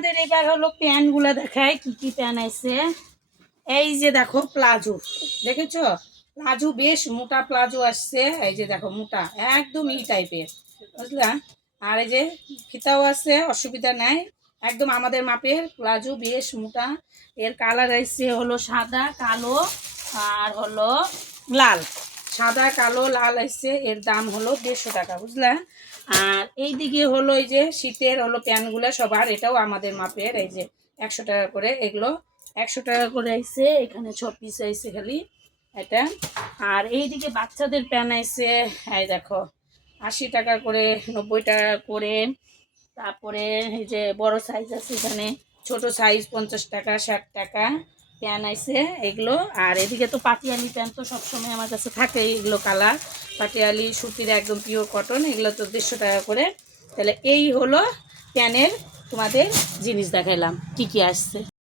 আমাদের এবার হলো প্যান্টগুলো দেখায় কি কি প্যান্ট আছে। এই যে দেখো প্লাজো, দেখেছো প্লাজো, বেশ মোটা প্লাজো আসছে। এই যে দেখো মোটা একদম এই টাইপের, বুঝলা। আর এই যে ফিতাও আছে, অসুবিধা নাই, একদম আমাদের মাপের প্লাজো, বেশ মোটা। এর কালার আসছে হলো সাদা, কালো আর হলো লাল। সাদা, কালো, লাল আসছে। এর দাম হলো 150 টাকা, বুঝলা। আর এই দিকে হলো এই যে শীতের হলো প্যান্টগুলো সবার, এটাও আমাদের মাপের। এই যে 100 টাকা করে, এগুলো 100 টাকা করে আইছে। এখানে 6 পিস আইছে খালি এটা। আর এইদিকে বাচ্চাদের প্যান্ট আইছে, এই দেখো 80 টাকা করে, 90 টাকা করে। তারপরে এই যে বড় সাইজ আছে এখানে, ছোট সাইজ 50 টাকা, 60 টাকা প্যান্ট আইছে এগুলো। আর এদিকে তো পাটিয়ালি প্যান্ট তো সবসময় আমার কাছে থাকে, এগুলো কালার পাটিয়ালি সুতির একদম পিওর কটন, এগুলো তো 150 টাকা করে। তাহলে এই হলো প্যানের তোমাদের জিনিস দেখাইলাম কি কি আসছে।